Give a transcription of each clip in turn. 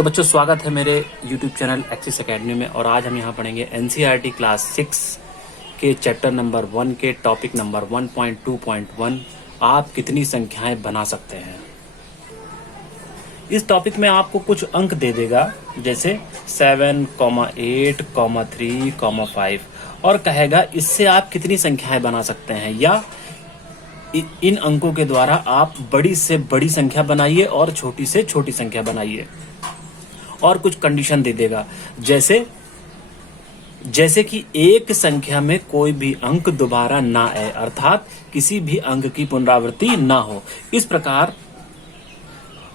तो बच्चों, स्वागत है मेरे YouTube चैनल एक्सिस एकेडमी में। और आज हम यहाँ पढ़ेंगे NCERT क्लास 6 के चैप्टर नंबर 1 के टॉपिक नंबर 1.2.1 आप कितनी संख्याएं बना सकते हैं। इस टॉपिक में आपको कुछ अंक दे देगा, जैसे 7, 8, 3, 5 और कहेगा इससे आप कितनी संख्याएं बना सकते हैं, या इन अंकों के द्वारा आप बड़ी से बड़ी संख्या बनाइए और छोटी से छोटी संख्या बनाइए। और कुछ कंडीशन दे देगा, जैसे कि एक संख्या में कोई भी अंक दोबारा ना आए, अर्थात किसी भी अंक की पुनरावृत्ति ना हो। इस प्रकार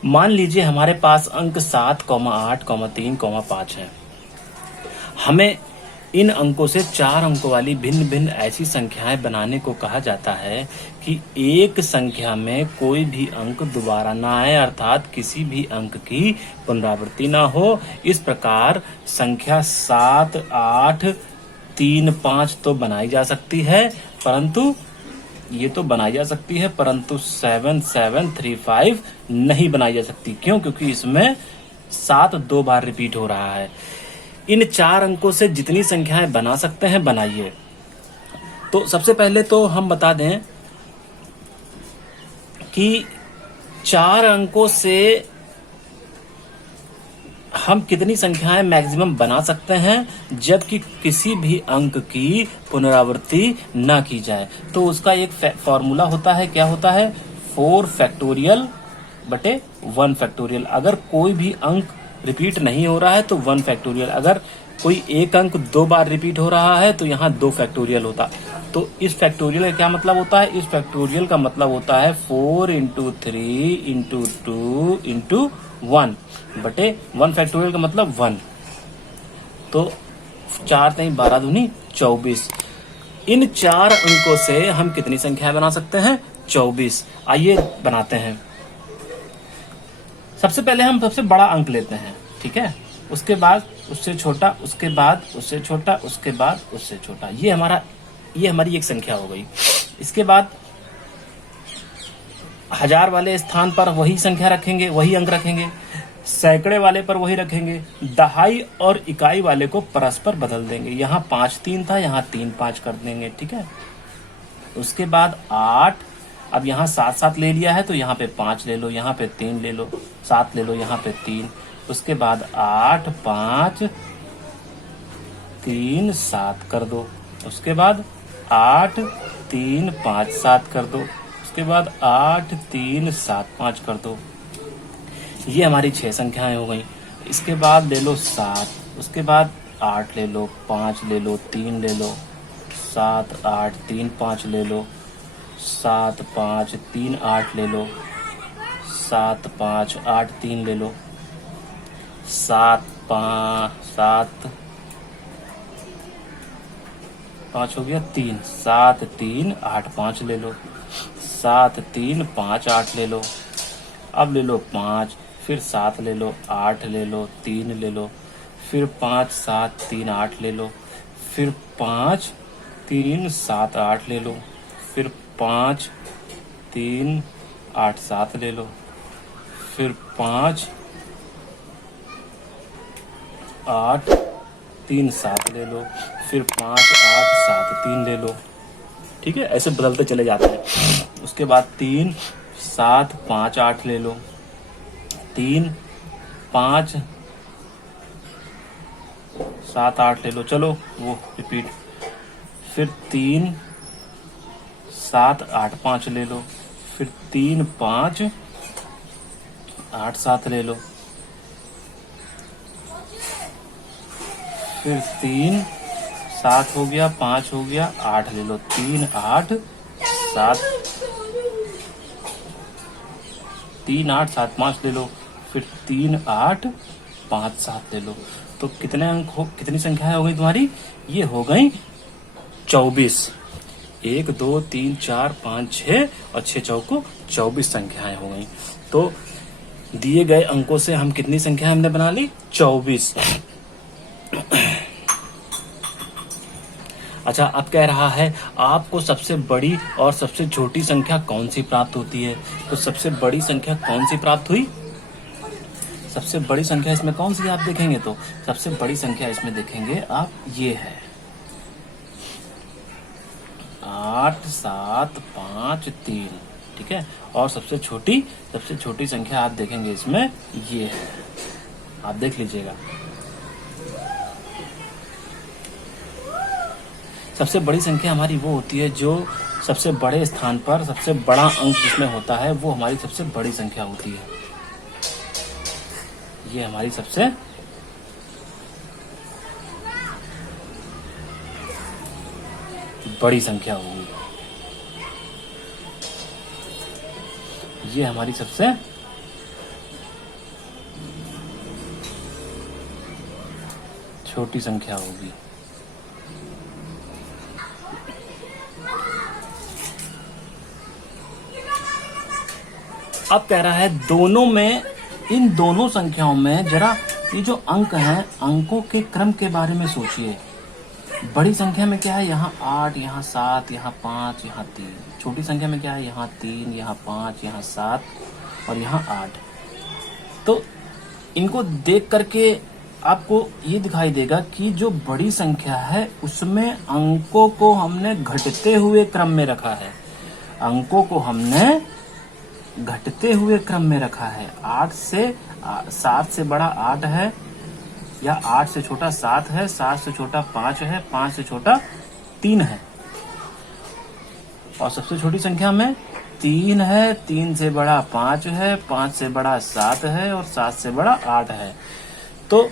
मान लीजिए हमारे पास अंक 7, 8, 3, 5 है। हमें इन अंकों से 4 अंकों वाली भिन्न भिन्न ऐसी संख्याएं बनाने को कहा जाता है कि एक संख्या में कोई भी अंक दोबारा ना आए, अर्थात किसी भी अंक की पुनरावृत्ति ना हो। इस प्रकार संख्या 7, 8, 3, 5 तो बनाई जा सकती है, परंतु 7, 7, 3, 5 नहीं बनाई जा सकती। क्यों? क्योंकि इसमें 7 2 बार रिपीट हो रहा है। इन 4 अंकों से जितनी संख्याएं बना सकते हैं बनाइए। तो सबसे पहले तो हम बता दें कि 4 अंकों से हम कितनी संख्याएं मैक्सिमम बना सकते हैं जबकि किसी भी अंक की पुनरावृत्ति ना की जाए। तो उसका एक फॉर्मूला होता है। क्या होता है? 4 फैक्टोरियल बटे 1 फैक्टोरियल। अगर कोई भी अंक रिपीट नहीं हो रहा है तो 1 फैक्टोरियल। अगर कोई एक अंक 2 बार रिपीट हो रहा है तो यहाँ 2 फैक्टोरियल होता। तो इस फैक्टोरियल का क्या मतलब होता है? इस फैक्टोरियल का मतलब होता है 4 × 3 × 2 × 1 बटे 1 फैक्टोरियल का मतलब 1। तो 4 3 12 दूनी 24। इन 4 अंकों से हम कितनी संख्या बना सकते हैं? 24। आइए बनाते हैं। सबसे पहले हम सबसे बड़ा अंक लेते हैं, ठीक है। उसके बाद उससे छोटा, उसके बाद उससे छोटा, उसके बाद उससे छोटा। ये हमारी एक संख्या हो गई। इसके बाद 1000 वाले स्थान पर वही संख्या रखेंगे, वही अंक रखेंगे। सैकड़े वाले पर वही रखेंगे। दहाई और इकाई वाले को परस्पर बदल देंगे। यहाँ 5 3 था, यहाँ 3 5 कर देंगे, ठीक है। उसके बाद 8, अब यहाँ 7 7 ले लिया है तो यहाँ पे 5 ले लो, यहाँ पे 3 ले लो, 7 ले लो, यहाँ पे 3। उसके बाद 8 5 3 7 कर दो। उसके बाद 8 3 5 7 कर दो। उसके बाद 8 3 7 5 कर दो। ये हमारी 6 संख्याएं हो गई। इसके बाद ले लो 7। उसके बाद 8 ले लो, 5 ले लो, 3 ले लो, 7 8 3 5 ले लो, 7 5 3 8 ले लो, 7 5 8 3 ले लो, 7 5 हो गया 3, 7 3 8 5 ले लो, 7 3 5 8 ले लो। अब ले लो 5, फिर 7 ले लो, 8 ले लो, 3 ले लो, फिर 5 7 3 8 ले लो, फिर 5 3 7 8 ले लो, फिर 5 3 8 7 ले लो, फिर 5 8 3 7 ले लो, फिर 5 8 7 3 ले लो, ठीक है। ऐसे बदलते चले जाते हैं। उसके बाद 3 7 5 8 ले लो, 3 5 7 8 ले लो, चलो वो रिपीट। फिर 3 7 8 5 ले लो, फिर 3 5 8 7 ले लो, फिर 3 7 हो गया, 5 हो गया, 8 ले लो, 3 8 7 3 8 7 5 ले लो, फिर 3 8 5 7 ले लो। तो कितनी संख्या हो गई तुम्हारी? ये हो गई 24। 1 2 3 4 5 6 और 6 चौको 24 संख्याएं हो गई। तो दिए गए अंकों से हम कितनी संख्या हमने बना ली? 24। अच्छा, अब कह रहा है आपको सबसे बड़ी और सबसे छोटी संख्या कौन सी प्राप्त होती है? तो सबसे बड़ी संख्या कौन सी प्राप्त हुई? सबसे बड़ी संख्या इसमें कौन सी आप देखेंगे तो सबसे बड़ी संख्या इसमें देखेंगे आप ये है 8 7 5 3, ठीक है। और सबसे छोटी संख्या आप देखेंगे इसमें ये है, आप देख लीजिएगा। सबसे बड़ी संख्या हमारी वो होती है जो सबसे बड़े स्थान पर सबसे बड़ा अंक जिसमें होता है, वो हमारी सबसे बड़ी संख्या होती है। ये हमारी सबसे बड़ी संख्या होगी। ये हमारी सबसे छोटी संख्या होगी। अब कह रहा है दोनों में, इन दोनों संख्याओं में जरा ये जो अंक हैं, अंकों के क्रम के बारे में सोचिए। बड़ी संख्या में क्या है, यहाँ 8, यहाँ 7, यहाँ 5, यहाँ 3। छोटी संख्या में क्या है, यहाँ 3, यहाँ 5, यहाँ 7 और यहाँ 8। तो इनको देख करके आपको ये दिखाई देगा कि जो बड़ी संख्या है उसमें अंकों को हमने घटते हुए क्रम में रखा है। अंकों को हमने घटते हुए क्रम में रखा है। 7 से बड़ा 8 है, या 8 से छोटा 7 है, 7 से छोटा 5 है, 5 से छोटा 3 है। और सबसे छोटी संख्या में 3 है, 3 से बड़ा 5 है, 5 से बड़ा 7 है और 7 से बड़ा 8 है। तो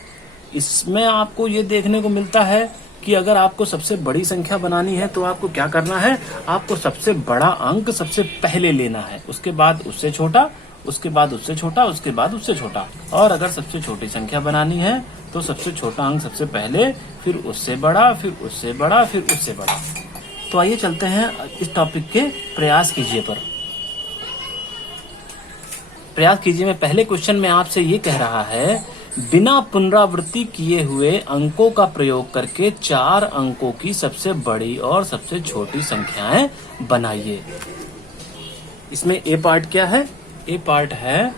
इसमें आपको ये देखने को मिलता है कि अगर आपको सबसे बड़ी संख्या बनानी है तो आपको क्या करना है, आपको सबसे बड़ा अंक सबसे पहले लेना है, उसके बाद उससे छोटा, उसके बाद उससे छोटा, उसके बाद उससे छोटा। और अगर सबसे छोटी संख्या बनानी है तो सबसे छोटा अंक सबसे पहले, फिर उससे बड़ा, फिर उससे बड़ा, फिर उससे बड़ा। तो आइए चलते हैं इस टॉपिक के प्रयास कीजिए पर। प्रयास कीजिए में पहले क्वेश्चन में आपसे ये कह रहा है, बिना पुनरावृत्ति किए हुए अंकों का प्रयोग करके 4 अंकों की सबसे बड़ी और सबसे छोटी संख्याएं बनाइए। इसमें ए पार्ट क्या है, ए पार्ट है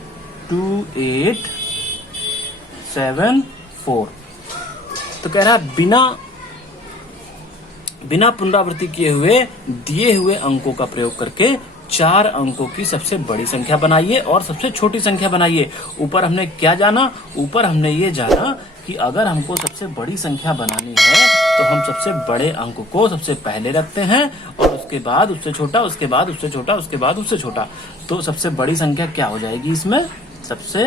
2 8 7 4। तो कह रहा है बिना पुनरावृत्ति किए हुए दिए हुए अंकों का प्रयोग करके 4 अंकों की सबसे बड़ी संख्या बनाइए और सबसे छोटी संख्या बनाइए। ऊपर हमने क्या जाना, ऊपर हमने ये जाना कि अगर हमको सबसे बड़ी संख्या बनानी है तो हम सबसे बड़े अंक को सबसे पहले रखते हैं और उसके बाद उससे छोटा, उसके बाद उससे छोटा, उसके बाद उससे छोटा। तो सबसे बड़ी संख्या क्या हो जाएगी, इसमें सबसे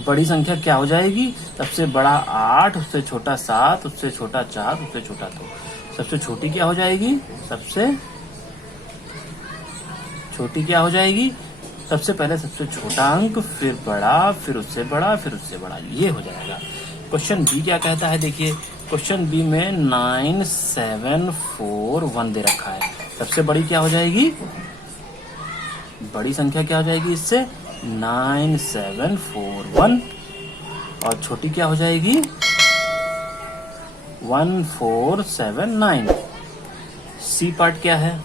बड़ी संख्या क्या हो जाएगी, सबसे बड़ा 8, उससे छोटा 7, उससे छोटा 4, उससे छोटा 2। सबसे छोटी क्या हो जाएगी, सबसे छोटी क्या हो जाएगी, सबसे पहले सबसे छोटा अंक, फिर बड़ा, फिर उससे बड़ा, फिर उससे बड़ा। ये हो जाएगा। क्वेश्चन बी क्या कहता है, देखिए क्वेश्चन बी में 9 7 4 1 दे रखा है। सबसे बड़ी क्या हो जाएगी, बड़ी संख्या क्या हो जाएगी इससे 9 7 4 1, और छोटी क्या हो जाएगी 1 4 7 9। सी पार्ट क्या है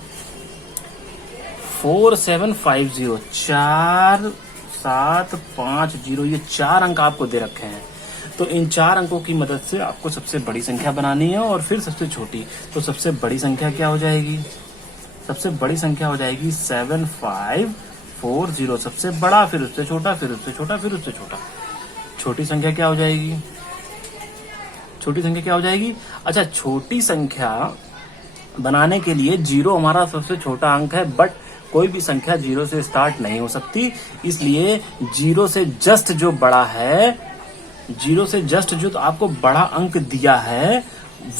4 7 5 0, 4 7 5 0, ये 4 अंक आपको दे रखे हैं। तो इन 4 अंकों की मदद से आपको सबसे बड़ी संख्या बनानी है और फिर सबसे छोटी। तो सबसे बड़ी संख्या क्या हो जाएगी, सबसे बड़ी संख्या हो जाएगी 7 5 4 0, सबसे बड़ा, फिर उससे छोटा, फिर उससे छोटा, फिर उससे छोटा। छोटी संख्या क्या हो जाएगी, छोटी संख्या क्या हो जाएगी, अच्छा छोटी संख्या बनाने के लिए 0 हमारा सबसे छोटा अंक है, बट कोई भी संख्या 0 से स्टार्ट नहीं हो सकती, इसलिए 0 से जस्ट जो बड़ा है, 0 से जस्ट जो तो आपको बड़ा अंक दिया है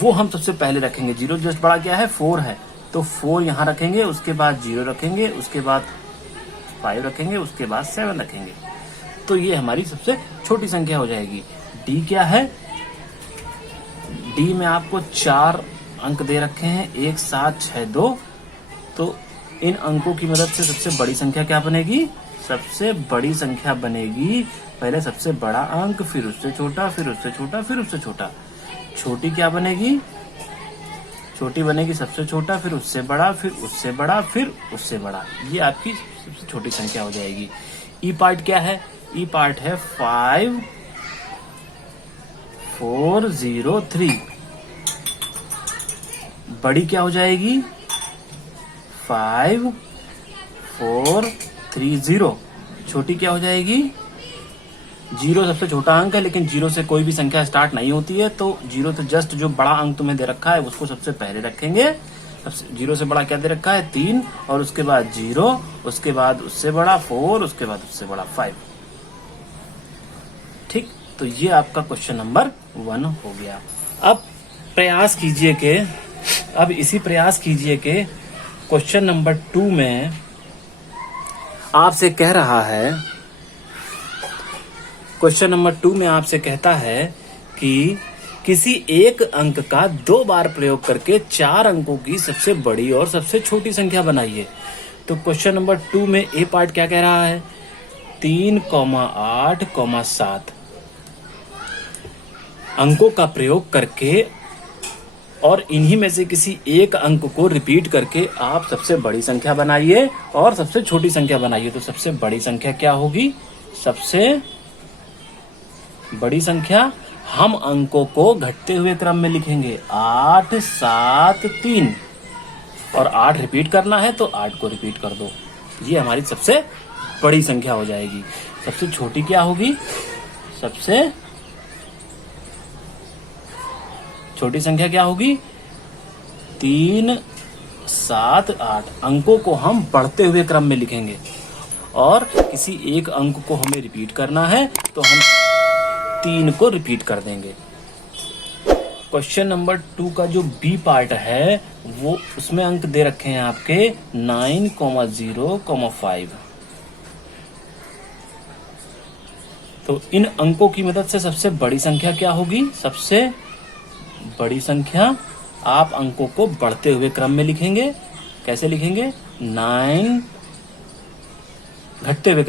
वो हम सबसे पहले रखेंगे। 0 जस्ट बड़ा क्या है 4 है, तो 4 यहाँ रखेंगे, उसके बाद 0 रखेंगे, उसके बाद 5 रखेंगे, उसके बाद 7 रखेंगे। तो ये हमारी सबसे छोटी संख्या हो जाएगी। डी क्या है, डी में आपको 4 अंक दे रखे हैं, 1 7 6 2। तो इन अंकों की मदद से सबसे बड़ी संख्या क्या बनेगी, सबसे बड़ी संख्या बनेगी पहले सबसे बड़ा अंक, फिर उससे छोटा, फिर उससे छोटा, फिर उससे छोटा। छोटी क्या बनेगी, छोटी बनेगी सबसे छोटा, फिर उससे बड़ा, फिर उससे बड़ा, फिर उससे बड़ा। ये आपकी सबसे छोटी संख्या हो जाएगी। ई पार्ट क्या है? ई पार्ट है 5403। बड़ी क्या हो जाएगी? 5430। छोटी क्या हो जाएगी? जीरो सबसे छोटा अंक है, लेकिन जीरो से कोई भी संख्या स्टार्ट नहीं होती है, तो जीरो से जस्ट जो बड़ा अंक तुम्हें दे रखा है उसको सबसे पहले रखेंगे। जीरो से बड़ा क्या दे रखा है? 3, और उसके बाद 0, उसके बाद उससे बड़ा 4, उसके बाद उससे बड़ा 5। ठीक, तो ये आपका क्वेश्चन नंबर 1 हो गया। अब प्रयास कीजिए कि क्वेश्चन नंबर 2 में आपसे कह रहा है, क्वेश्चन नंबर 2 में आपसे कहता है कि किसी एक अंक का 2 बार प्रयोग करके 4 अंकों की सबसे बड़ी और सबसे छोटी संख्या बनाइए। तो क्वेश्चन नंबर 2 में ए पार्ट क्या कह रहा है? 3, 8, 7 अंकों का प्रयोग करके और इन्हीं में से किसी एक अंक को रिपीट करके आप सबसे बड़ी संख्या बनाइए और सबसे छोटी संख्या बनाइए। तो सबसे बड़ी संख्या क्या होगी? सबसे बड़ी संख्या, हम अंकों को घटते हुए क्रम में लिखेंगे। 8, 7, 3, और 8 रिपीट करना है तो 8 को रिपीट कर दो। ये हमारी सबसे बड़ी संख्या हो जाएगी। सबसे छोटी क्या होगी? सबसे छोटी संख्या क्या होगी? 3, 7, 8 अंकों को हम बढ़ते हुए क्रम में लिखेंगे और किसी एक अंक को हमें रिपीट करना है तो हम 3 को रिपीट कर देंगे। क्वेश्चन नंबर 2 का जो बी पार्ट है वो उसमें अंक दे रखे हैं आपके 9, 0, 5। तो इन अंकों की मदद से सबसे बड़ी संख्या क्या होगी? सबसे बड़ी संख्या, आप अंकों को बढ़ते हुए क्रम में लिखेंगे। कैसे लिखेंगे? 9, घटते हुए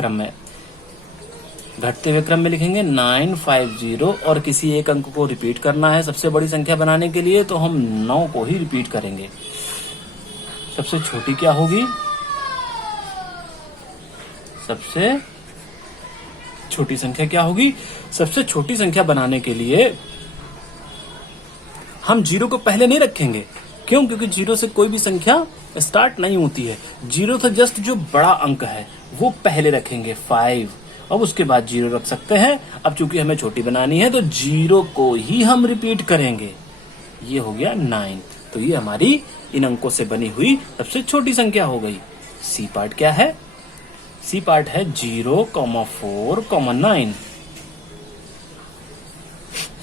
क्रम में लिखेंगे 950, और किसी एक अंक को रिपीट करना है सबसे बड़ी संख्या बनाने के लिए तो हम 9 को ही रिपीट करेंगे। सबसे छोटी क्या होगी? सबसे छोटी संख्या क्या होगी? सबसे छोटी संख्या बनाने के लिए हम 0 को पहले नहीं रखेंगे। क्यों? क्योंकि 0 से कोई भी संख्या स्टार्ट नहीं होती है। 0 से जस्ट जो बड़ा अंक है वो पहले रखेंगे 5, अब उसके बाद 0 रख सकते हैं। अब चूंकि हमें छोटी बनानी है तो 0 को ही हम रिपीट करेंगे। ये हो गया 9। तो ये हमारी इन अंकों से बनी हुई सबसे छोटी संख्या हो गई। सी पार्ट क्या है? सी पार्ट है 0, 4, 9।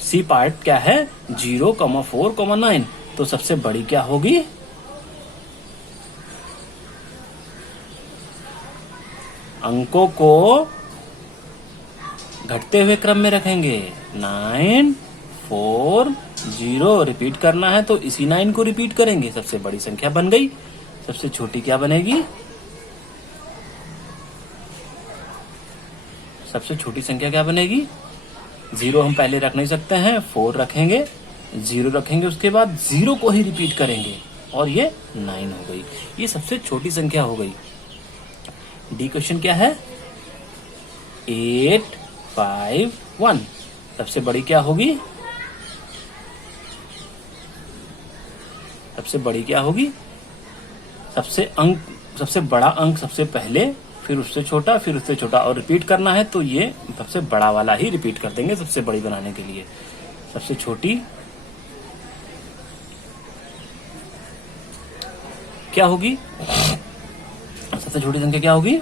सी पार्ट क्या है? 0, 4, 9। तो सबसे बड़ी क्या होगी? अंकों को घटते हुए क्रम में रखेंगे। 9, 4, 0 रिपीट करना है तो इसी 9 को रिपीट करेंगे। सबसे बड़ी संख्या बन गई। सबसे छोटी क्या बनेगी? सबसे छोटी संख्या क्या बनेगी? 0 हम पहले रख नहीं सकते हैं, 4 रखेंगे, 0 रखेंगे, उसके बाद 0 को ही रिपीट करेंगे और ये 9 हो गई। ये सबसे छोटी संख्या हो गई। डी क्वेश्चन क्या है? 8, 5, 1। सबसे बड़ी क्या होगी? सबसे बड़ी क्या होगी? सबसे बड़ा अंक सबसे पहले, फिर उससे छोटा, फिर उससे छोटा, और रिपीट करना है तो ये सबसे बड़ा वाला ही रिपीट कर देंगे सबसे बड़ी बनाने के लिए। सबसे छोटी क्या होगी? सबसे छोटी संख्या क्या होगी?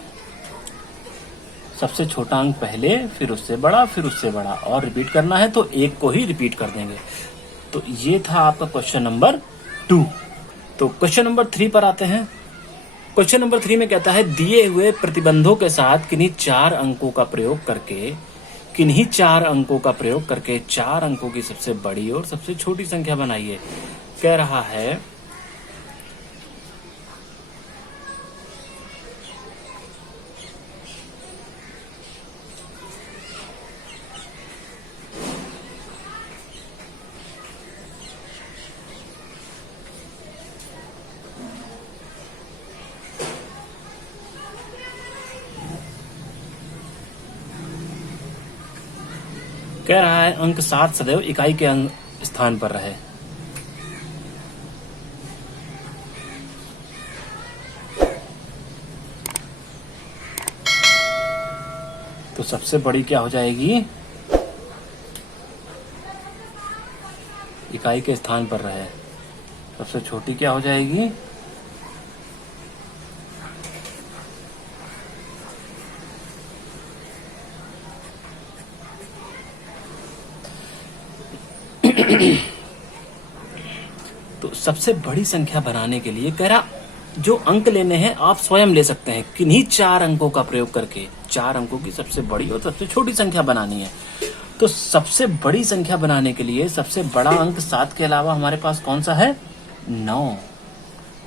सबसे छोटा अंक पहले, फिर उससे बड़ा, फिर उससे बड़ा, और रिपीट करना है तो 1 को ही रिपीट कर देंगे। तो ये था आपका क्वेश्चन नंबर 2। तो क्वेश्चन नंबर 3 पर आते हैं। क्वेश्चन नंबर 3 में कहता है दिए हुए प्रतिबंधों के साथ किन्हीं 4 अंकों का प्रयोग करके 4 अंकों की सबसे बड़ी और सबसे छोटी संख्या बनाइए। कह रहा है कह रहा है अंक 7 सदैव इकाई के स्थान पर रहे। तो सबसे बड़ी क्या हो जाएगी? इकाई के स्थान पर रहे। सबसे छोटी क्या हो जाएगी? तो सबसे बड़ी संख्या बनाने के लिए कह रहा जो अंक लेने हैं आप स्वयं ले सकते हैं, किन्हीं 4 अंकों का प्रयोग करके 4 अंकों की सबसे बड़ी और सबसे छोटी संख्या बनानी है। तो सबसे बड़ी संख्या बनाने के लिए सबसे बड़ा अंक 7 के अलावा हमारे पास कौन सा है? 9।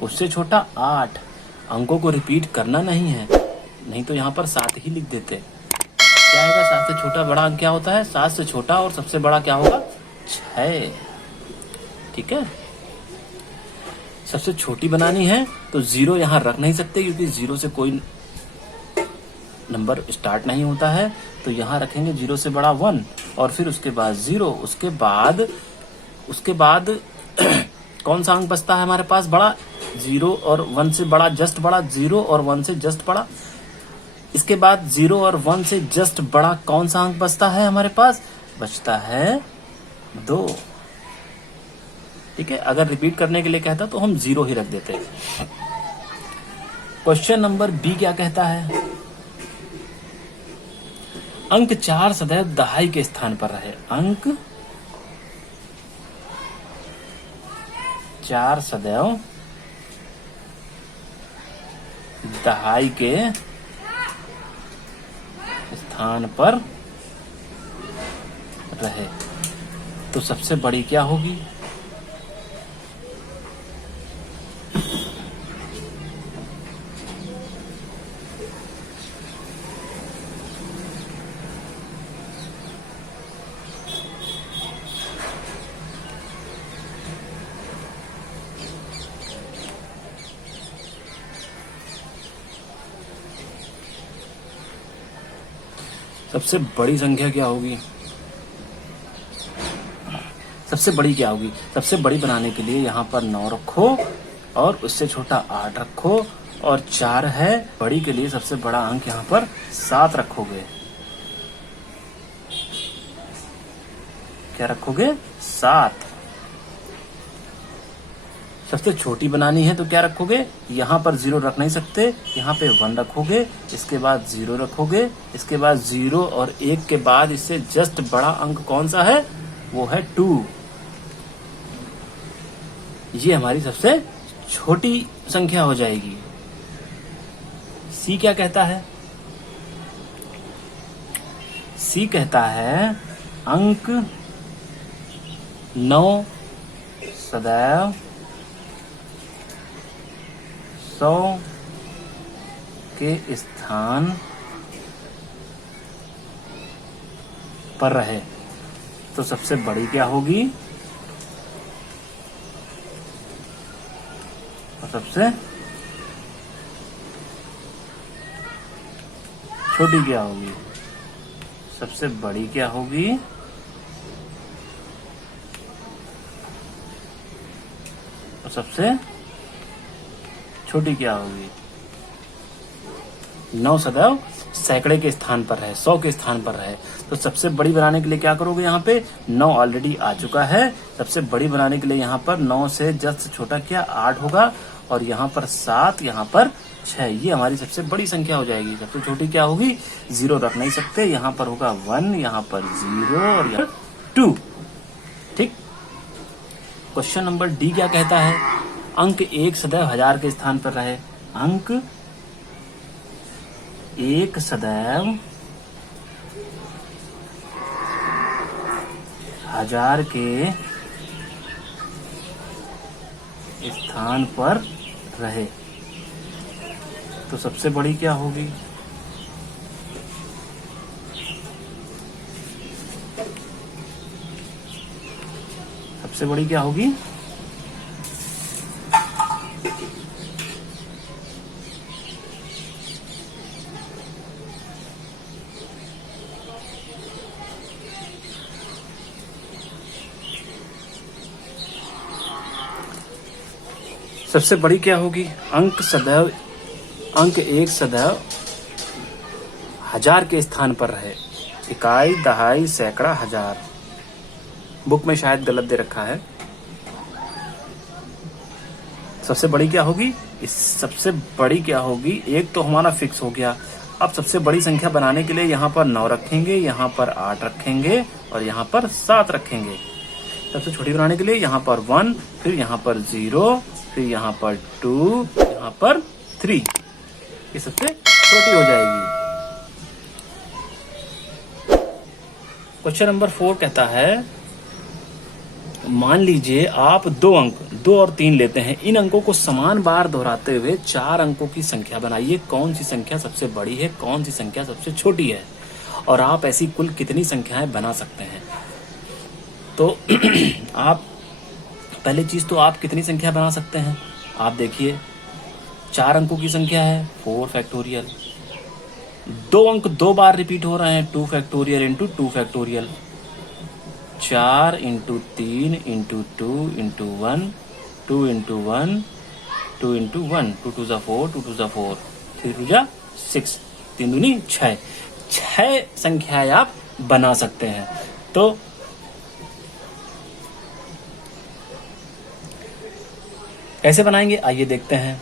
उससे छोटा 8। अंकों को रिपीट करना नहीं है, नहीं तो यहाँ पर 7 ही लिख देते। क्या आएगा? 7 से छोटा बड़ा अंक क्या होता है? 7 से छोटा और सबसे बड़ा क्या होगा? 6। ठीक है। सबसे छोटी बनानी है तो 0 यहाँ रख नहीं सकते, क्योंकि 0 से कोई नंबर स्टार्ट नहीं होता है। तो यहाँ रखेंगे 0 से बड़ा 1 और फिर उसके बाद 0। उसके बाद कौन सा अंक बचता है हमारे पास बड़ा? 0 और 1 से बड़ा, जस्ट बड़ा। 0 और 1 से जस्ट बड़ा। इसके बाद 0 और 1 से जस्ट बड़ा कौन सा अंक बचता है हमारे पास? बचता है 2। ठीक है। अगर रिपीट करने के लिए कहता तो हम 0 ही रख देते। क्वेश्चन नंबर बी क्या कहता है? अंक 4 सदैव दहाई के स्थान पर रहे। अंक 4 सदैव दहाई के स्थान पर रहे। तो सबसे बड़ी क्या होगी? सबसे बड़ी संख्या क्या होगी? सबसे बड़ी क्या होगी? सबसे बड़ी बनाने के लिए यहाँ पर 9 रखो और उससे छोटा 8 रखो और 4 है। बड़ी के लिए सबसे बड़ा अंक यहाँ पर 7 रखोगे। क्या रखोगे? 7। सबसे छोटी बनानी है तो क्या रखोगे? यहाँ पर 0 रख नहीं सकते, यहाँ पे 1 रखोगे, इसके बाद 0 रखोगे, इसके बाद 0 और 1 के बाद इससे जस्ट बड़ा अंक कौन सा है? वो है 2। ये हमारी सबसे छोटी संख्या हो जाएगी। सी क्या कहता है? सी कहता है अंक 9 सदैव 100 के स्थान पर रहे। तो सबसे बड़ी क्या होगी और सबसे छोटी क्या होगी? सबसे बड़ी क्या होगी और सबसे छोटी क्या होगी? 9 सदैव सैकड़े के स्थान पर है, 100 के स्थान पर है। तो सबसे बड़ी बनाने के लिए क्या करोगे? यहाँ पे 9 ऑलरेडी आ चुका है। सबसे बड़ी बनाने के लिए यहाँ पर 9 से जस्ट छोटा क्या? 8 होगा और यहाँ पर 7, यहाँ पर 6। ये हमारी सबसे बड़ी संख्या हो जाएगी। सबसे छोटी क्या होगी? 0 रख नहीं सकते, यहाँ पर होगा 1, यहाँ पर 0 और यहाँ 2। ठीक। क्वेश्चन नंबर डी क्या कहता है? अंक 1 सदैव 1000 के स्थान पर रहे। अंक 1 सदैव 1000 के स्थान पर रहे। तो सबसे बड़ी क्या होगी? सबसे बड़ी क्या होगी? सबसे बड़ी क्या होगी? अंक एक सदैव हजार के स्थान पर रहे। इकाई, दहाई, सैकड़ा, हजार। बुक में शायद गलत दे रखा है। सबसे बड़ी क्या होगी? सबसे बड़ी क्या होगी? एक तो हमारा फिक्स हो गया। अब सबसे बड़ी संख्या बनाने के लिए यहाँ पर 9 रखेंगे, यहाँ पर 8 रखेंगे और यहाँ पर 7 रखेंगे। सबसे छोटी बनाने के लिए यहाँ पर 1, फिर यहाँ पर 0, फिर यहाँ पर 2, यहाँ पर 3। ये सबसे छोटी हो जाएगी। क्वेश्चन नंबर 4 कहता है, मान लीजिए आप 2 अंक 2 और 3 लेते हैं। इन अंकों को समान बार दोहराते हुए 4 अंकों की संख्या बनाइए। कौन सी संख्या सबसे बड़ी है, कौन सी संख्या सबसे छोटी है, और आप ऐसी कुल कितनी संख्याएं बना सकते हैं? तो आप पहली चीज तो आप कितनी संख्या बना सकते हैं? आप देखिए 4 अंकों की संख्या है 4 फैक्टोरियल। 2 अंक 2 बार रिपीट हो रहे हैं 2 factorial into 2 factorial. 4 into 3 into 2 into 1 2 into 1 2 into 1 2 टू जा 4 2 टू जा 4 3 टू जा 6 3 दूनी 6। 6 संख्याएं आप बना सकते हैं। तो कैसे बनाएंगे आइए देखते हैं।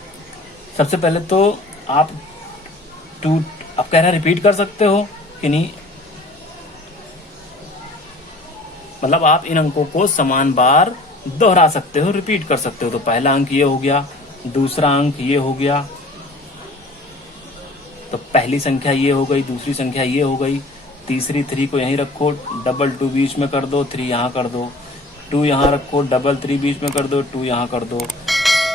सबसे पहले तो आप आप कह रहे हैं रिपीट कर सकते हो कि नहीं, मतलब आप इन अंकों को समान बार दोहरा सकते हो, रिपीट कर सकते हो। तो पहला अंक ये हो गया, दूसरा अंक ये हो गया, तो पहली संख्या ये हो गई, दूसरी संख्या ये हो गई, तीसरी 3 को यहीं रखो, डबल 2 बीच में कर दो, 3 यहाँ कर दो, 2 यहाँ रखो, डबल 3 बीच में कर दो, 2 यहाँ कर दो,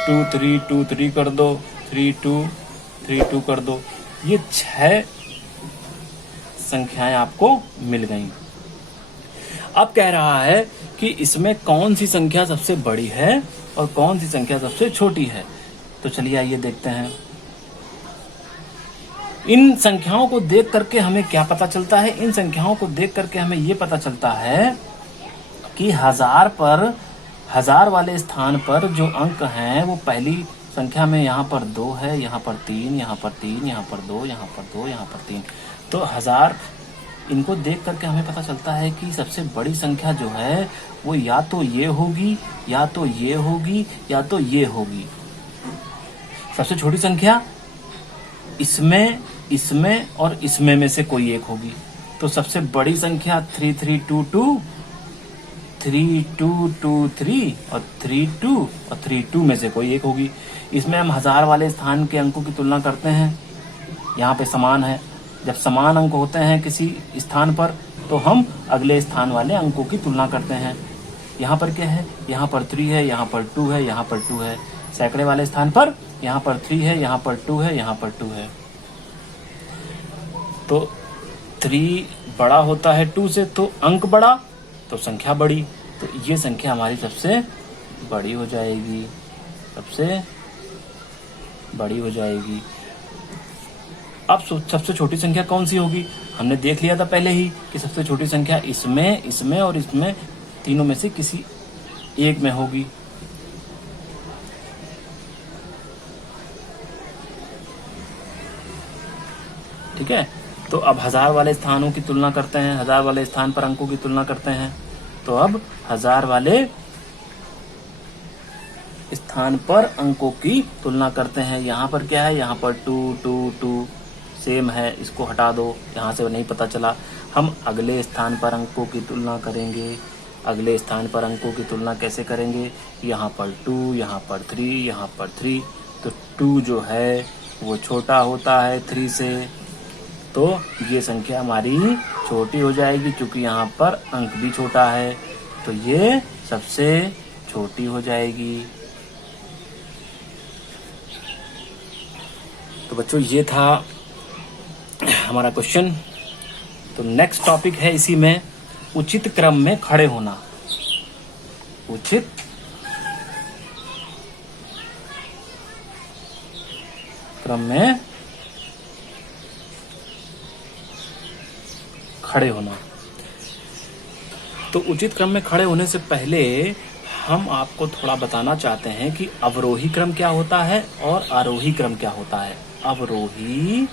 2 3 2 3 कर दो, 3 2 3 2 कर दो। ये 6 संख्याएं आपको मिल गई। अब कह रहा है कि इसमें कौन सी संख्या सबसे बड़ी है और कौन सी संख्या सबसे छोटी है। तो चलिए आइए देखते हैं। इन संख्याओं को देख करके हमें क्या पता चलता है? इन संख्याओं को देख करके हमें ये पता चलता है कि 1000 वाले स्थान पर जो अंक हैं वो पहली संख्या में यहाँ पर 2 है, यहाँ पर 3, यहाँ पर 3, यहाँ पर 2, यहाँ पर 2, यहाँ पर 3। तो 1000 इनको देख करके हमें पता चलता है कि सबसे बड़ी संख्या जो है वो या तो ये होगी, या तो ये होगी, या तो ये होगी। सबसे छोटी संख्या इसमें और इसमें में से कोई एक होगी। तो सबसे बड़ी संख्या 3322, 3223 और 32 और 32 में से कोई एक होगी। इसमें हम 1000 वाले स्थान के अंकों की तुलना करते हैं। यहाँ पे समान है, जब समान अंक होते हैं किसी स्थान पर तो हम अगले स्थान वाले अंकों की तुलना करते हैं। यहाँ पर क्या है? यहाँ पर 3 है, यहाँ पर 2 है, यहाँ पर 2 है। सैकड़े वाले स्थान पर यहाँ पर 3 है, यहाँ पर 2 है, यहाँ पर 2 है। तो 3 बड़ा होता है 2 से, तो अंक बड़ा तो संख्या बड़ी, तो ये संख्या हमारी सबसे बड़ी हो जाएगी, सबसे बड़ी हो जाएगी। अब सबसे छोटी संख्या कौन सी होगी? हमने देख लिया था पहले ही कि सबसे छोटी संख्या इसमें और इसमें तीनों में से किसी एक में होगी। ठीक है, तो अब 1000 वाले स्थानों की तुलना करते हैं, 1000 वाले स्थान पर अंकों की तुलना करते हैं। तो अब 1000 वाले स्थान पर अंकों की तुलना करते हैं। यहाँ पर क्या है? यहाँ पर 2 2 2 सेम है, इसको हटा दो, यहाँ से नहीं पता चला। हम अगले स्थान पर अंकों की तुलना करेंगे। अगले स्थान पर अंकों की तुलना कैसे करेंगे? यहाँ पर 2, यहाँ पर 3, यहाँ पर 3। तो 2 जो है वो छोटा होता है 3 से, तो ये संख्या हमारी छोटी हो जाएगी क्योंकि यहाँ पर अंक भी छोटा है, तो ये सबसे छोटी हो जाएगी। तो बच्चों ये था हमारा क्वेश्चन। तो नेक्स्ट टॉपिक है इसी में उचित क्रम में खड़े होना। उचित क्रम में खड़े होना। तो उचित क्रम में खड़े होने से पहले हम आपको थोड़ा बताना चाहते हैं कि अवरोही क्रम क्या होता है और आरोही क्रम क्या होता है। अवरोही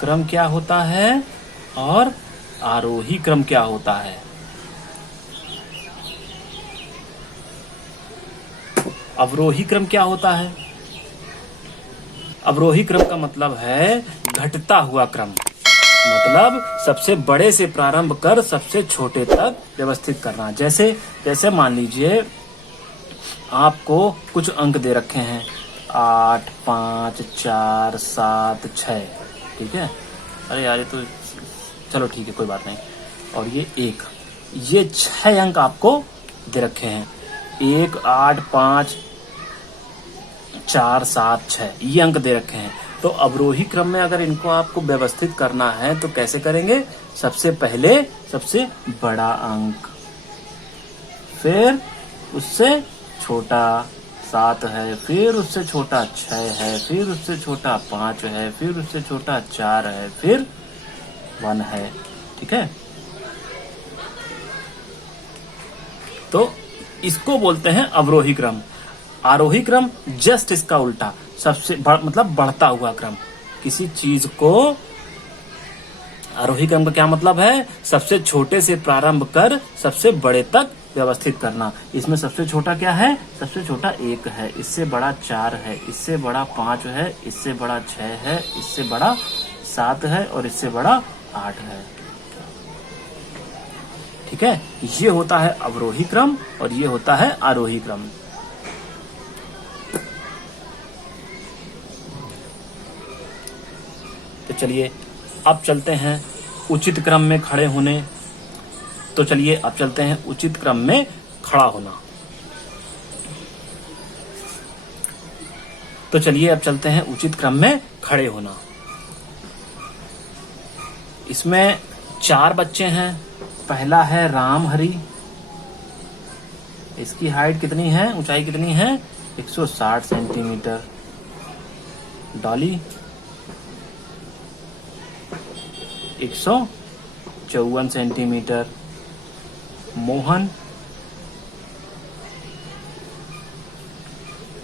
क्रम क्या होता है और आरोही क्रम क्या होता है। अवरोही क्रम क्या होता है? अवरोही क्रम का मतलब है घटता हुआ क्रम, मतलब सबसे बड़े से प्रारंभ कर सबसे छोटे तक व्यवस्थित करना। जैसे जैसे मान लीजिए आपको कुछ अंक दे रखे हैं 8, 5, 4, 7, 6, ठीक है। अरे यार ये तो चलो ठीक है कोई बात नहीं। और ये 1, ये 6 अंक आपको दे रखे हैं 1, 8, 5, 4, 7, 6 ये अंक दे रखे हैं। तो अवरोही क्रम में अगर इनको आपको व्यवस्थित करना है तो कैसे करेंगे? सबसे पहले सबसे बड़ा अंक, फिर उससे छोटा 7 है, फिर उससे छोटा 6 है, फिर उससे छोटा 5 है, फिर उससे छोटा 4 है, फिर 1 है, ठीक है। तो इसको बोलते हैं अवरोही क्रम। आरोही क्रम जस्ट इसका उल्टा, सबसे मतलब बढ़ता हुआ क्रम। किसी चीज को आरोही क्रम का क्या मतलब है? सबसे छोटे से प्रारंभ कर सबसे बड़े तक व्यवस्थित करना। इसमें सबसे छोटा क्या है? सबसे छोटा 1 है, इससे बड़ा 4 है, इससे बड़ा 5 है, इससे बड़ा 6 है, इससे बड़ा 7 है और इससे बड़ा 8 है, ठीक है। ये होता है अवरोही क्रम और ये होता है आरोही क्रम। तो चलिए अब चलते हैं उचित क्रम में खड़े होने। तो चलिए अब चलते हैं उचित क्रम में खड़ा होना। तो चलिए अब चलते हैं उचित क्रम में खड़े होना। इसमें 4 बच्चे हैं। पहला है राम हरि। इसकी हाइट कितनी है, ऊंचाई कितनी है? 160 centimetre. Dolly 154 centimetre. Mohan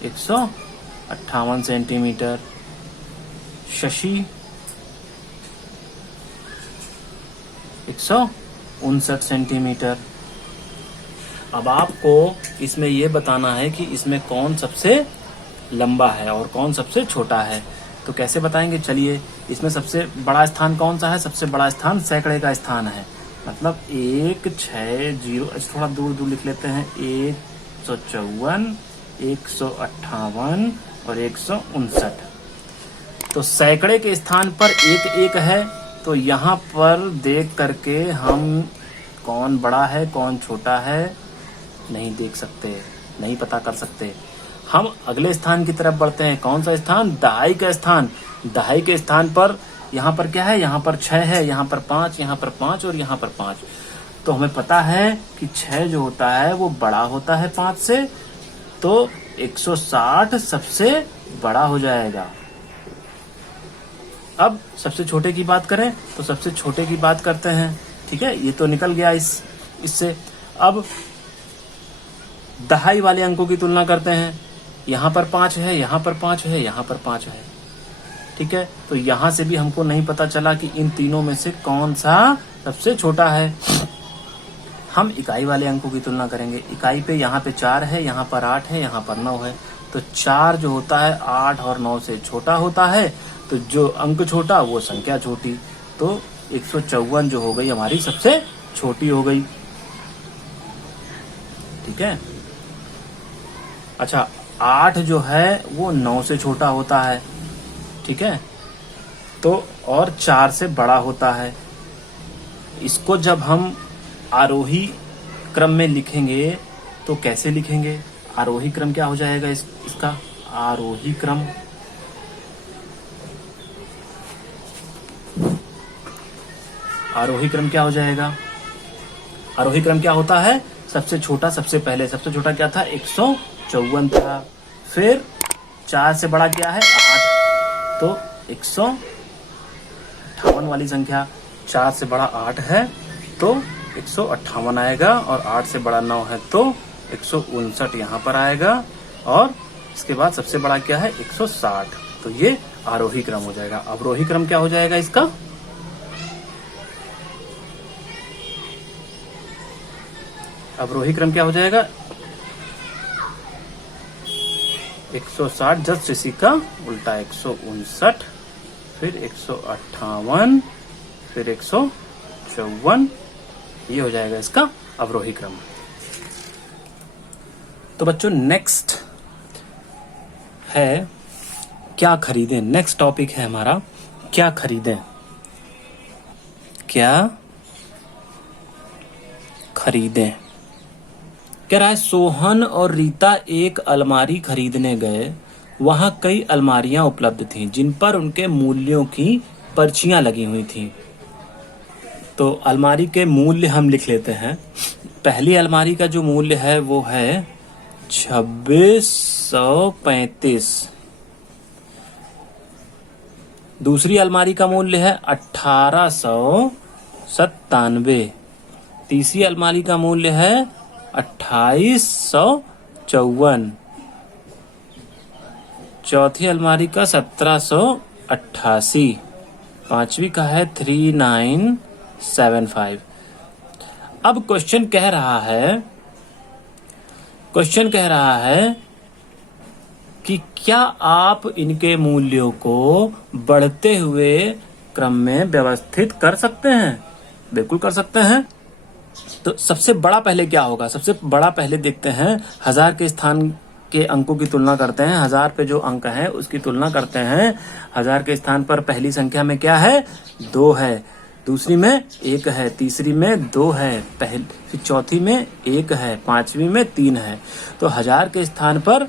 158 centimetre. Shashi 159 centimetre. अब आपको इसमें यह बताना है कि इसमें कौन सबसे लंबा है और कौन सबसे छोटा है। तो कैसे बताएंगे? चलिए, इसमें सबसे बड़ा स्थान कौन सा है? सबसे बड़ा स्थान सैकड़े का स्थान है, मतलब 160, थोड़ा दूर दूर लिख लेते हैं, 154, 158 और 159। तो सैकड़े के स्थान पर 1 है। तो यहाँ पर देख करके हम कौन बड़ा है कौन छोटा है नहीं देख सकते, नहीं पता कर सकते। हम अगले स्थान की तरफ बढ़ते हैं। कौन सा स्थान? दहाई का स्थान। दहाई के स्थान पर यहाँ पर क्या है? यहाँ पर 6 है, यहाँ पर 5, यहाँ पर 5 और यहाँ पर 5। तो हमें पता है कि 6 जो होता है वो बड़ा होता है 5 से, तो 160 सबसे बड़ा हो जाएगा। अब सबसे छोटे की बात करें तो सबसे छोटे की बात करते हैं, ठीक है। ये तो निकल गया इससे। अब दहाई वाले अंकों की तुलना करते हैं। यहाँ पर 5 है, यहाँ पर 5 है, यहाँ पर 5 है, ठीक है। तो यहाँ से भी हमको नहीं पता चला कि इन तीनों में से कौन सा सबसे छोटा है। हम इकाई वाले अंकों की तुलना करेंगे। इकाई पे यहाँ पे 4 है, यहाँ पर 8 है, यहाँ पर 9 है। तो 4 जो होता है 8 और 9 से छोटा होता है। तो जो अंक छोटा वो संख्या छोटी। तो 154 जो हो गई हमारी सबसे छोटी हो गई, ठीक है। अच्छा, 8 जो है वो 9 से छोटा होता है, ठीक है। तो और 4 से बड़ा होता है। इसको जब हम आरोही क्रम में लिखेंगे तो कैसे लिखेंगे? आरोही क्रम क्या हो जाएगा इसका? आरोही क्रम आरोही क्रम क्या हो जाएगा? आरोही क्रम क्या होता है? सबसे छोटा सबसे पहले। सबसे छोटा क्या था? 154 था। फिर 4 से बड़ा क्या है? 8। तो 158 वाली संख्या। 4 से बड़ा 8 है तो 158 आएगा, और 8 से बड़ा 9 है तो 159 यहाँ पर आएगा, और इसके बाद सबसे बड़ा क्या है 160। तो ये आरोही क्रम हो जाएगा। अवरोही क्रम क्या हो जाएगा इसका? अवरोही क्रम क्या हो जाएगा? 160 जस्ट इसी का उल्टा 159, फिर 158, फिर 154, ये हो जाएगा इसका अवरोही क्रम। तो बच्चों नेक्स्ट है क्या खरीदें। नेक्स्ट टॉपिक है हमारा क्या खरीदें। क्या खरीदें कह रहा है, सोहन और रीता एक अलमारी खरीदने गए। वहां कई अलमारियां उपलब्ध थीं जिन पर उनके मूल्यों की पर्चियां लगी हुई थीं। तो अलमारी के मूल्य हम लिख लेते हैं। पहली अलमारी का जो मूल्य है वो है 2635। दूसरी अलमारी का मूल्य है 1897। तीसरी अलमारी का मूल्य है 2854। चौथी अलमारी का 1788। पांचवी का है 3975। अब क्वेश्चन कह रहा है कि क्या आप इनके मूल्यों को बढ़ते हुए क्रम में व्यवस्थित कर सकते हैं? बिल्कुल कर सकते हैं। तो सबसे बड़ा पहले क्या होगा? सबसे बड़ा पहले देखते हैं, 1000 के स्थान के अंकों की तुलना करते हैं। 1000 पे जो अंक है उसकी तुलना करते हैं। 1000 के स्थान पर पहली संख्या में क्या है? 2 है, दूसरी में 1 है, तीसरी में 2 है, फिर चौथी में 1 है, पांचवी में 3 है। तो 1000 के स्थान पर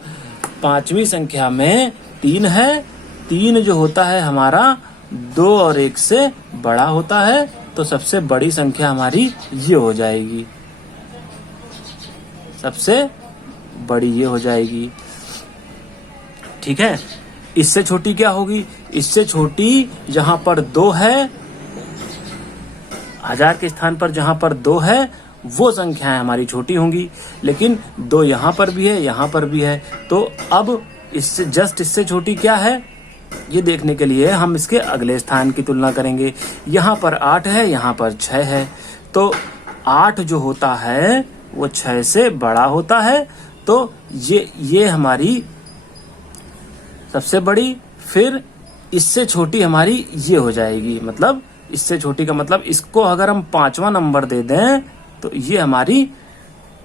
पांचवी संख्या में 3 है। 3 जो होता है हमारा 2 और 1 से बड़ा होता है, तो सबसे बड़ी संख्या हमारी ये हो जाएगी। सबसे बड़ी ये हो जाएगी। ठीक है। इससे छोटी क्या होगी? इससे छोटी जहां पर 2 है, 1000 के स्थान पर जहां पर 2 है वो संख्याएं हमारी छोटी होंगी। लेकिन 2 यहाँ पर भी है, यहाँ पर भी है। तो अब इससे छोटी क्या है ये देखने के लिए हम इसके अगले स्थान की तुलना करेंगे। यहाँ पर 8 है, यहाँ पर 6 है। तो 8 जो होता है वो 6 से बड़ा होता है। तो ये हमारी सबसे बड़ी। फिर इससे छोटी हमारी ये हो जाएगी। मतलब इससे छोटी का मतलब इसको अगर हम 5वां नंबर दे दें तो ये हमारी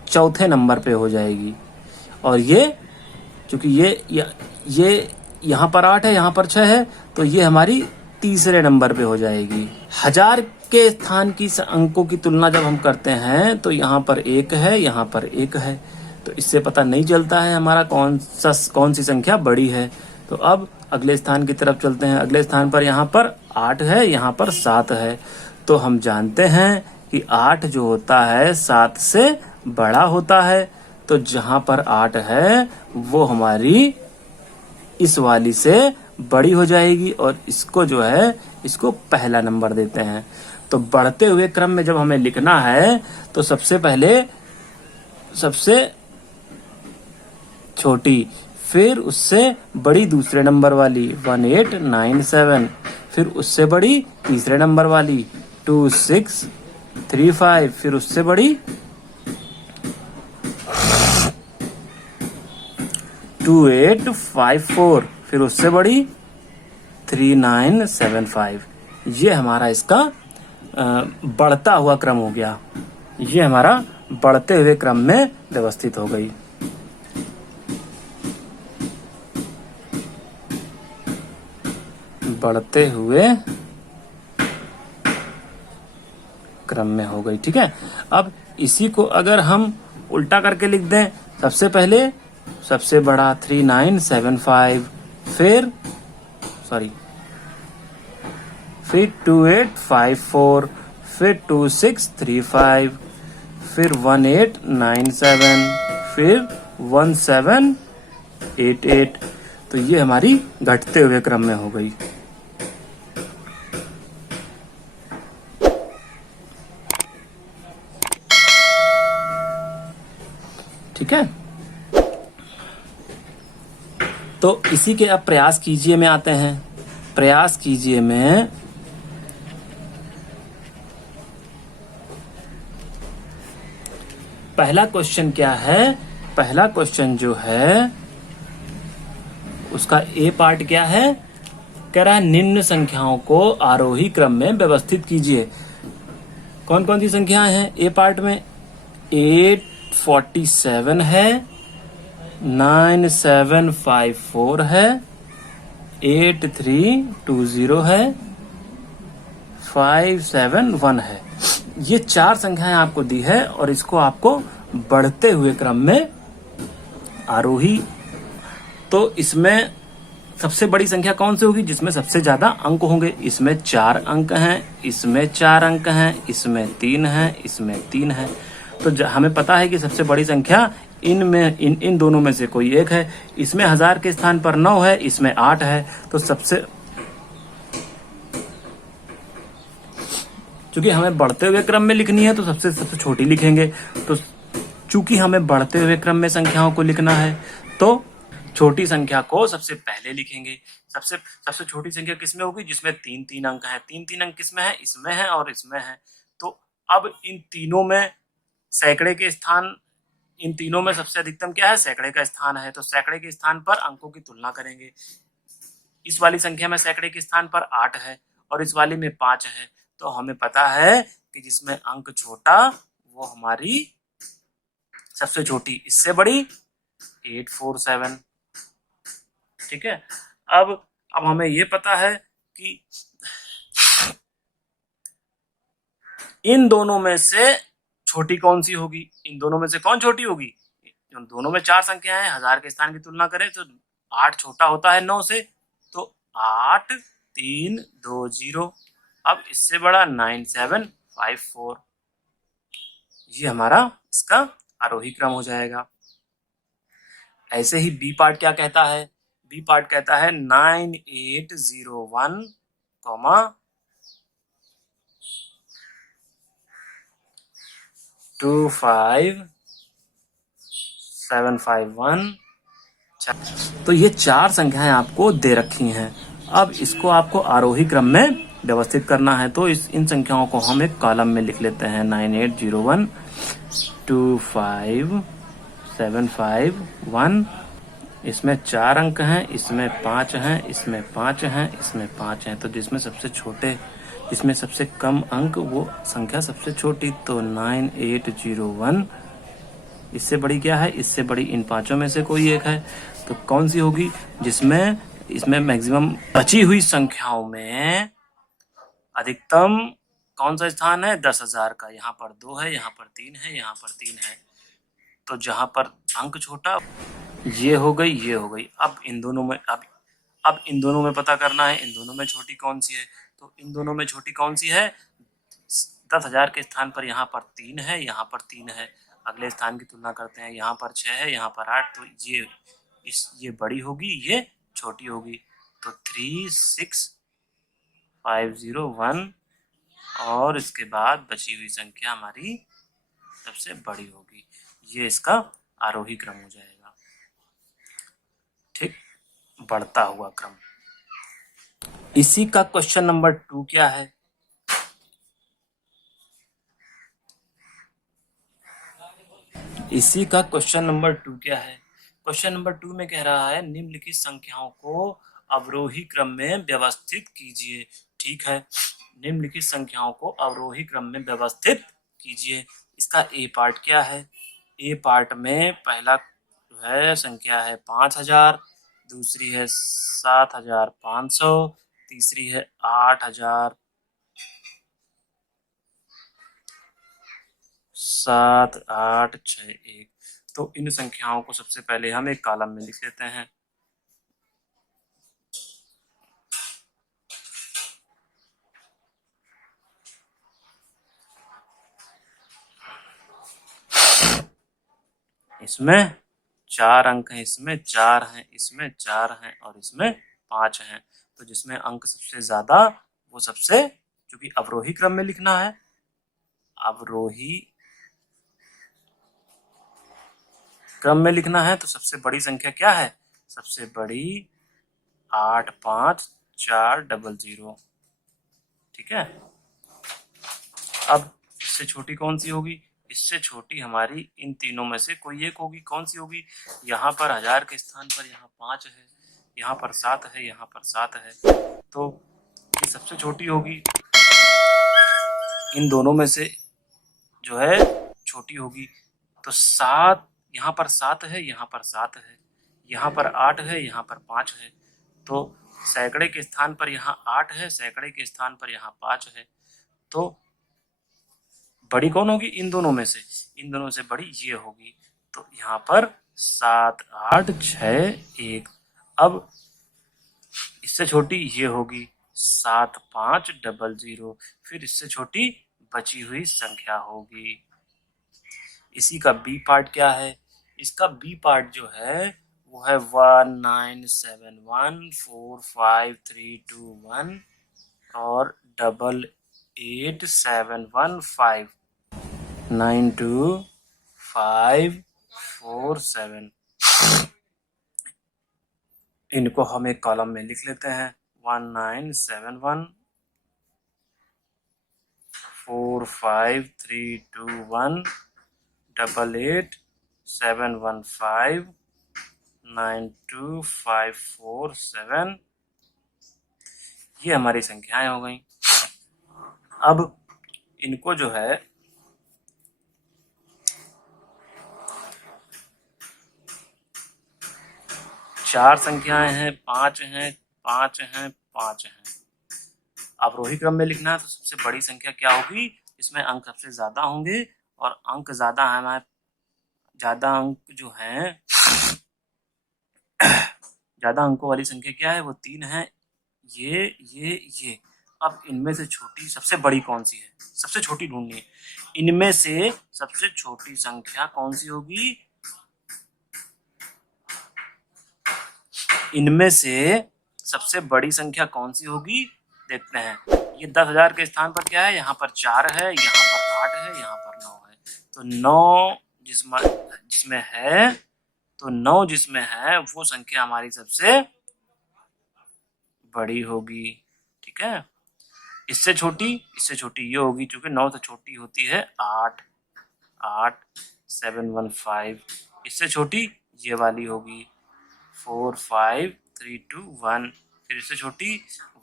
चौथे नंबर पे हो जाएगी। और ये क्योंकि ये यहाँ पर 8 है, यहाँ पर 6 है, तो ये हमारी तीसरे नंबर पे हो जाएगी। 1000 के स्थान की अंकों की तुलना जब हम करते हैं तो यहाँ पर 1 है, यहाँ पर 1 है। तो इससे पता नहीं चलता है हमारा कौन सी संख्या बड़ी है। तो अब अगले स्थान की तरफ चलते हैं। अगले स्थान पर यहाँ पर 8 है, यहाँ पर 7 है। तो हम जानते हैं कि 8 जो होता है 7 से बड़ा होता है। तो जहां पर 8 है वो हमारी इस वाली से बड़ी हो जाएगी, और इसको जो है इसको पहला नंबर देते हैं। तो बढ़ते हुए क्रम में जब हमें लिखना है तो सबसे पहले सबसे छोटी, फिर उससे बड़ी दूसरे नंबर वाली 1897, फिर उससे बड़ी तीसरे नंबर वाली 2635, फिर उससे बड़ी 2854, फिर उससे बड़ी 3975। ये हमारा इसका बढ़ता हुआ क्रम हो गया। ये हमारा बढ़ते हुए क्रम में व्यवस्थित हो गई। बढ़ते हुए क्रम में हो गई। ठीक है। अब इसी को अगर हम उल्टा करके लिख दें, सबसे पहले सबसे बड़ा 3975, फिर 2854, फिर 2635, फिर 1897, फिर 1788। तो ये हमारी घटते हुए क्रम में हो गई। ठीक है, तो इसी के अब प्रयास कीजिए में आते हैं। प्रयास कीजिए में पहला क्वेश्चन क्या है? पहला क्वेश्चन जो है उसका ए पार्ट क्या है? कह रहा है निम्न संख्याओं को आरोही क्रम में व्यवस्थित कीजिए। कौन कौन सी संख्याएं हैं ए पार्ट में? 847 है, 9754 है, 8320 है, 571 है। ये चार संख्याएं आपको दी है और इसको आपको बढ़ते हुए क्रम में आरोही, तो इसमें सबसे बड़ी संख्या कौन सी होगी? जिसमें सबसे ज्यादा अंक होंगे। इसमें 4 अंक हैं, इसमें 4 अंक हैं, इसमें 3 हैं, इसमें 3 है। तो हमें पता है कि सबसे बड़ी संख्या इनमें इन दोनों में से कोई एक है। इसमें 1000 के स्थान पर 9 है, इसमें 8 है। तो सबसे, चूंकि हमें बढ़ते हुए क्रम में लिखनी है तो सबसे छोटी लिखेंगे। तो चूंकि हमें बढ़ते हुए क्रम में संख्याओं को लिखना है तो छोटी संख्या को सबसे पहले लिखेंगे। सबसे छोटी संख्या किसमें होगी? जिसमें 3-3 अंक है। 3-3 अंक किसमें है? इसमें है और इसमें है। तो अब इन तीनों में सैकड़े के स्थान, इन तीनों में सबसे अधिकतम क्या है? सैकड़े का स्थान है। तो सैकड़े के स्थान पर अंकों की तुलना करेंगे। इस वाली संख्या में सैकड़े के स्थान पर 8 है और इस वाली में 5 है। तो हमें पता है कि जिसमें अंक छोटा वो हमारी सबसे छोटी, इससे बड़ी 847। ठीक है, अब हमें ये पता है कि इन दोनों में से छोटी कौन सी होगी? इन दोनों में से कौन छोटी होगी? इन दोनों में 4 संख्याएं हैं, 1000 के स्थान की तुलना करें तो 8 छोटा होता है 9 से, तो 8320। अब इससे बड़ा 9754। ये हमारा इसका आरोही क्रम हो जाएगा। ऐसे ही बी पार्ट क्या कहता है? बी पार्ट कहता है 9801, 25751। तो ये 4 संख्याएं आपको दे रखी हैं। अब इसको आपको आरोही क्रम में व्यवस्थित करना है। तो इन संख्याओं को हम एक कॉलम में लिख लेते हैं। 9801, 25751। इसमें 4 अंक हैं, इसमें 5 हैं, इसमें 5 हैं, इसमें 5 हैं। तो जिसमें सबसे छोटे, जिसमें सबसे कम अंक वो संख्या सबसे छोटी, तो 9801। इससे बड़ी क्या है? इससे बड़ी इन पांचों में से कोई एक है। तो कौन सी होगी? जिसमें इसमें मैक्सिमम बची हुई संख्याओं में अधिकतम कौन सा स्थान है? 10,000 का। यहाँ पर 2 है, यहाँ पर 3 है, यहाँ पर 3 है। तो जहां पर अंक छोटा, ये हो गई, ये हो गई। अब इन दोनों में अब इन दोनों में पता करना है इन दोनों में छोटी कौन सी है। तो इन दोनों में छोटी कौन सी है? 10,000 के स्थान पर यहाँ पर 3 है, यहाँ पर 3 है। अगले स्थान की तुलना करते हैं। यहाँ पर 6 है, यहाँ पर 8। तो ये बड़ी होगी, ये छोटी होगी। तो 36501 और इसके बाद बची हुई संख्या हमारी सबसे बड़ी होगी। ये इसका आरोही क्रम हो जाएगा। ठीक, बढ़ता हुआ क्रम। इसी का क्वेश्चन नंबर 2 क्या है? इसी का क्वेश्चन नंबर 2 क्या है? क्वेश्चन नंबर 2 में कह रहा है निम्नलिखित संख्याओं को अवरोही क्रम में व्यवस्थित कीजिए। ठीक है, निम्नलिखित संख्याओं को अवरोही क्रम में व्यवस्थित कीजिए। इसका ए पार्ट क्या है? ए पार्ट में पहला है संख्या है 5000, दूसरी है 7500, तीसरी है 8000, 7861। तो इन संख्याओं को सबसे पहले हम एक कॉलम में लिख लेते हैं। इसमें 4 अंक हैं, इसमें 4 हैं, इसमें 4 हैं और इसमें 5 हैं। तो जिसमें अंक सबसे ज्यादा वो सबसे, क्योंकि अवरोही क्रम में लिखना है, अवरोही क्रम में लिखना है तो सबसे बड़ी संख्या क्या है? सबसे बड़ी 85400, ठीक है। अब इससे छोटी कौन सी होगी? इससे छोटी हमारी इन तीनों में से कोई एक होगी। कौन सी होगी? यहाँ पर 1000 के स्थान पर यहाँ 5 है, यहाँ पर 7 है, यहाँ पर 7 है, तो ये सबसे छोटी होगी। इन दोनों में से जो है छोटी होगी। तो 7, यहाँ पर 7 है, यहाँ पर 7 है, यहाँ पर 8 है, यहाँ पर 5 है, तो सैकड़े के स्थान पर यहाँ 8 है, सैकड़े के स्थान पर यहाँ 5 है, तो बड़ी कौन होगी? इन दोनों में से, इन दोनों से बड़ी ये होगी। तो यहाँ पर 7 8 6 1। अब इससे छोटी ये होगी 7500, फिर इससे छोटी बची हुई संख्या होगी। इसी का बी पार्ट क्या है? इसका बी पार्ट जो है वो है 19714531 और 887715925547। इनको हम एक कॉलम में लिख लेते हैं। 19714531 887715925547, ये हमारी संख्याएं हो गई। अब इनको जो है चार संख्याएं हैं, 5 हैं, 5 हैं, 5 हैं। अवरोही क्रम में लिखना है तो सबसे बड़ी संख्या क्या होगी? इसमें अंक सबसे ज्यादा होंगे और अंक ज्यादा है हमारे, ज्यादा अंक जो हैं, ज्यादा अंकों वाली संख्या क्या है? वो 3 है। ये अब इनमें से छोटी सबसे बड़ी कौन सी है? सबसे छोटी ढूंढनी है। इनमें से सबसे छोटी संख्या कौन सी होगी? इनमें से सबसे बड़ी संख्या कौन सी होगी? देखते हैं। ये 10,000 के स्थान पर क्या है? यहाँ पर 4 है, यहाँ पर 8 है, यहाँ पर 9 है, तो 9 जिसमें है, तो 9 जिसमें है वो संख्या हमारी सबसे बड़ी होगी, ठीक है। इससे छोटी ये होगी, क्योंकि 9 से छोटी होती है 88715। इससे छोटी ये वाली होगी 45321। फिर इससे छोटी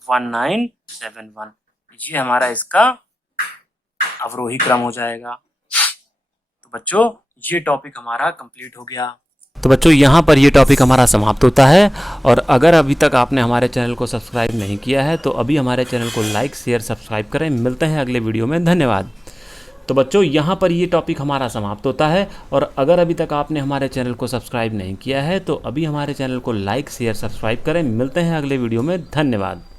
1971। ये हमारा इसका अवरोही क्रम हो जाएगा। तो बच्चों ये टॉपिक हमारा कंप्लीट हो गया। तो बच्चों यहाँ पर ये टॉपिक हमारा समाप्त होता है। और अगर अभी तक आपने हमारे चैनल को सब्सक्राइब नहीं किया है तो अभी हमारे चैनल को लाइक शेयर सब्सक्राइब करें। मिलते हैं अगले वीडियो में, धन्यवाद। तो बच्चों यहाँ पर ये टॉपिक हमारा समाप्त होता है। और अगर अभी तक आपने हमारे चैनल को सब्सक्राइब नहीं किया है तो अभी हमारे चैनल को लाइक शेयर सब्सक्राइब करें। मिलते हैं अगले वीडियो में, धन्यवाद।